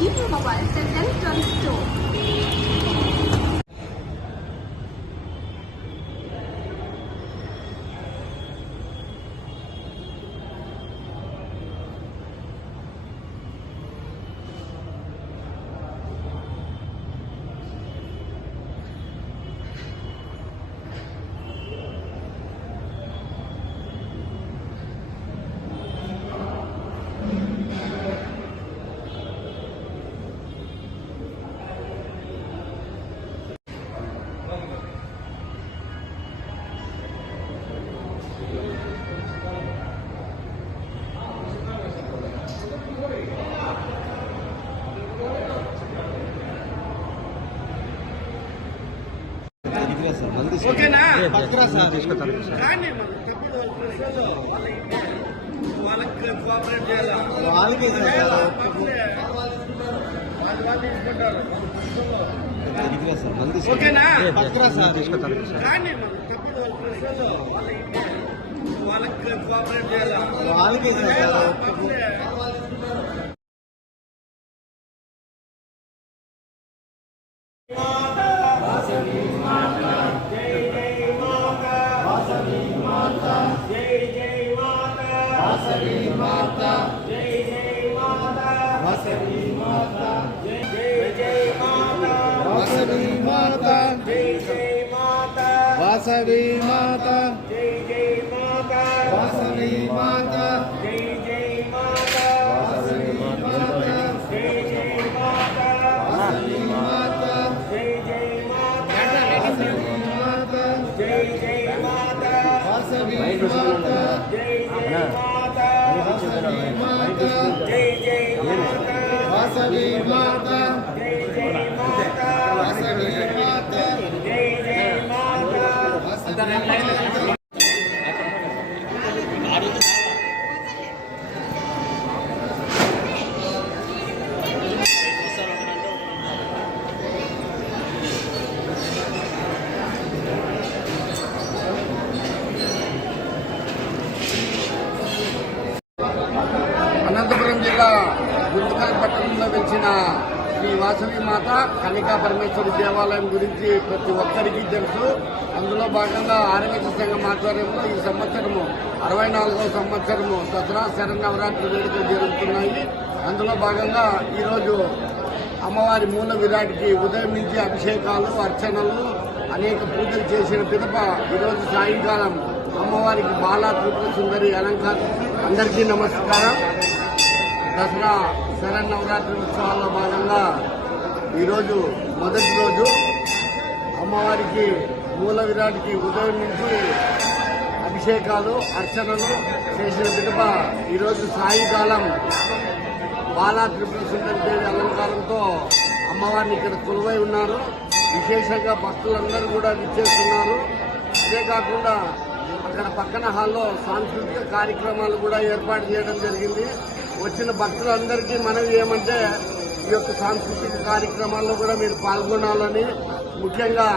Email Mobiles and Electronic Store. ఓకేనా కానీ వాళ్ళకి కోఆపరేట్ చేయాలి. వాళ్ళకి ఓకేనా కానీ వాళ్ళకి కోఆపరేట్ చేయాలి. వాళ్ళకి वासवी माता जय जय माता वासवी माता जय जय माता वासवी माता जय जय माता वासवी माता जय जय माता वासवी माता जय जय माता वासवी माता जय जय माता वासवी माता जय जय माता वासवी माता जय जय माता वासवी माता जय जय माता जय जय माता वासवी माता जय जय माता वासवी माता जय जय माता అనంతపురం జిల్లా గుంతకల్ పట్టణంలో వెలిసిన శ్రీ వాసవి మాత కనికా పరమేశ్వరి దేవాలయం గురించి ప్రతి ఒక్కరికి తెలుసు. అందులో భాగంగా ఆర్యవైశ్య సంఘం ఆధ్వర్యంలో ఈ సంవత్సరము 64వ సంవత్సరము దసరా శరన్నవరాత్రి వేడుకలు జరుగుతున్నాయి. అందులో భాగంగా ఈరోజు అమ్మవారి మూల విరాట్కి ఉదయం నుంచి అభిషేకాలు అర్చనలు అనేక పూజలు చేసిన పిదప ఈరోజు సాయంకాలం అమ్మవారికి బాలా త్రిపుర సుందరి అలంకారం. అందరికీ నమస్కారం. దసరా శరన్నవరాత్రి ఉత్సవాల్లో భాగంగా ఈరోజు మొదటి రోజు అమ్మవారికి మూల విరాట్కి ఉదయం నుంచి అభిషేకాలు అర్చనలు చేసిన పిదప ఈరోజు సాయంకాలం బాలా త్రిపుర సుందరి దేవి అలంకారంతో అమ్మవారిని ఇక్కడ కొలువై ఉన్నారు. విశేషంగా భక్తులందరూ కూడా విచ్చేస్తున్నారు. అదే కాకుండా అక్కడ పక్కన హాల్లో సాంస్కృతిక కార్యక్రమాలు కూడా ఏర్పాటు చేయడం జరిగింది. వచ్చిన భక్తులందరికీ మనవి ఏమంటే ఈ యొక్క సాంస్కృతిక కార్యక్రమాల్లో కూడా మీరు పాల్గొనాలని, ముఖ్యంగా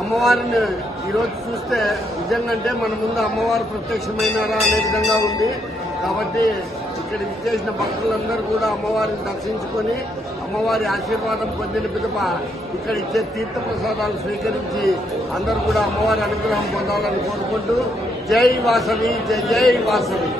అమ్మవారిని ఈరోజు చూస్తే నిజంగా మన ముందు అమ్మవారు ప్రత్యక్షమైనారా అనే విధంగా ఉంది. కాబట్టి ఇక్కడ విచ్చేసిన భక్తులందరూ కూడా అమ్మవారిని దర్శించుకొని అమ్మవారి ఆశీర్వాదం పొందిన పిదప ఇక్కడ ఇచ్చే తీర్థ ప్రసాదాలు స్వీకరించి అందరూ కూడా అమ్మవారి అనుగ్రహం పొందాలని కోరుకుంటూ జై వాసవి జై జై వాసవి.